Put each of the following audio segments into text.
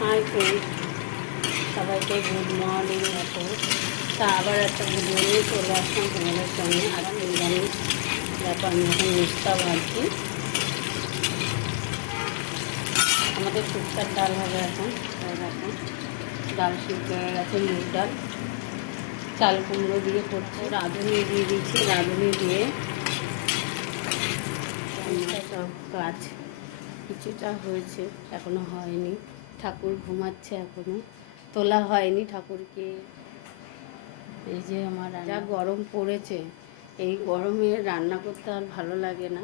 Hi friend, সবাইকে good morning. এখন তা আবার একটা ভিডিও নিয়ে চলে আসলাম তোমাদের সামনে। আর নিরামিষ দেখো, আমি এখন মিষ্টা ভাজছি। আমাদের শুক্তার ডাল হবে এখন। দেখো ডাল সিদ্ধ হয়ে গেছে, মুগ ডাল চাল কুমড়ো দিয়ে করছে। রাঁধুনি দিয়ে দিচ্ছি, রাঁধুনি দিয়ে সব কাজ কিছুটা হয়েছে, এখনো হয়নি। ঠাকুর ঘুমাচ্ছে, এখনো তোলা হয়নি ঠাকুরকে। এই যে আমার যা গরম পড়েছে, এই গরমে রান্না করতে আর ভালো লাগে না।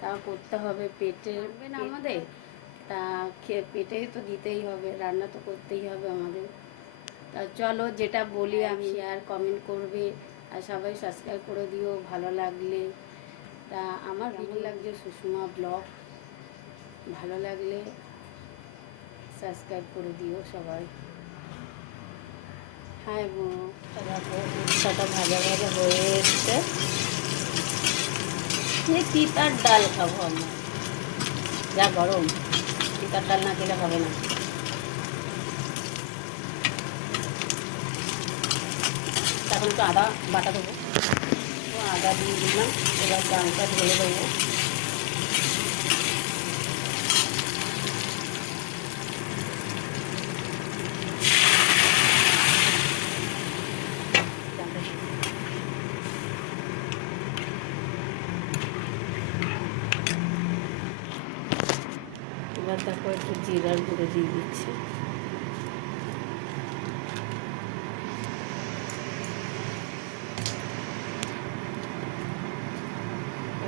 তা করতে হবে, পেটে না আমাদের, তা পেটেই তো দিতেই হবে, রান্না তো করতেই হবে আমাদের। তা চলো, যেটা বলি আমি শেয়ার কমেন্ট করবে, আর সবাই সাবস্ক্রাইব করে দিও ভালো লাগলে। তা আমার ভালো লাগছে সুষমা ব্লগ, ভালো লাগলে সাবস্ক্রাইব করে দিও সবাই। হ্যাঁ গো, দেখো উচ্ছাটা ভাজা ভাজা হয়ে এসছে। তিতার ডাল খাবো আমরা, যা গরম, তিতার ডাল না খেলে হবে না। এখন একটু আদা বাটা দেবো, আদা দিয়ে দিলাম। এবার ডালটা ঢেলে দেবো। এবার দেখো একটু জিরার গুঁড়ো দিয়ে দিচ্ছি।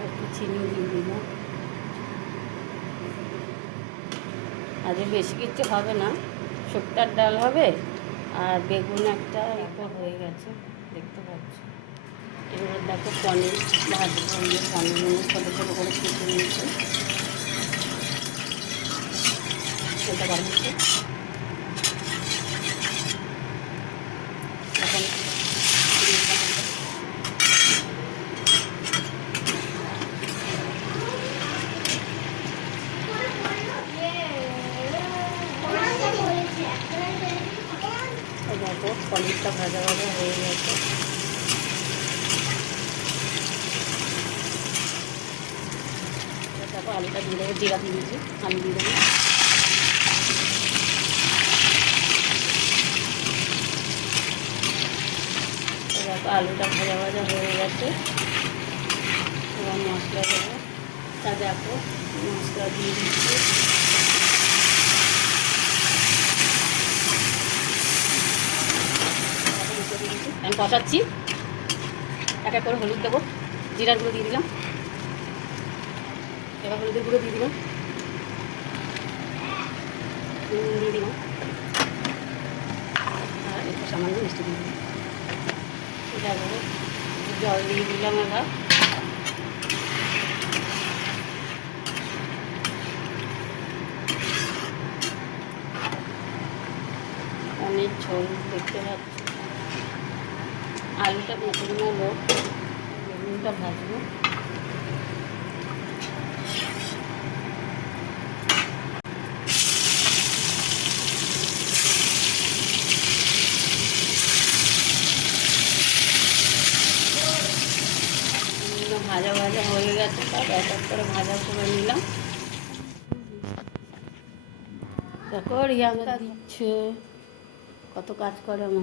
একটু চিনি দিয়ে দিলাম। আজকে বেশি কিছু হবে না, শুক্তার ডাল হবে আর বেগুন একটা হয়ে গেছে, দেখতে পাচ্ছি। এবার দেখো পনির ভাজবো, পনিরগুলো ছোটো ছোটো করে কেটে নিয়েছি। সেটা বানিয়েছি এখন। দেখো পনিরটা ভাজা ভাজা হয়ে গেছে। দেখো আলুটা দিয়ে দেবো, জিরা দিয়ে দিয়েছি, আলু দিয়ে দেবো। দেখো আলুটা ভাজা ভাজা হয়ে গেছে। এবার মশলা দেবো। তা দেখো মশলা দিয়ে দিচ্ছি। আমি কষাচ্ছি, এক এক করে হলুদ দেবো, জিরার গুঁড়ো দিয়ে দিলাম। এবার হলুদের গুঁড়ো দিয়ে দিলাম, দিয়ে দিলাম, আর একটু সামান্য মিষ্টি দিয়ে দিলাম। দেখো জল দিয়ে দিলাম। এবার অনেক ঝোল দেখতে পাচ্ছি। আলুটা বেশি নেবো, বেগুনটা ভাজবো। ভাজা ভাজা হয়ে গেছে, সব এক এক করে ভাজা করে নিলাম। দেখো রিয়া দিচ্ছে, কত কাজ করে আমার।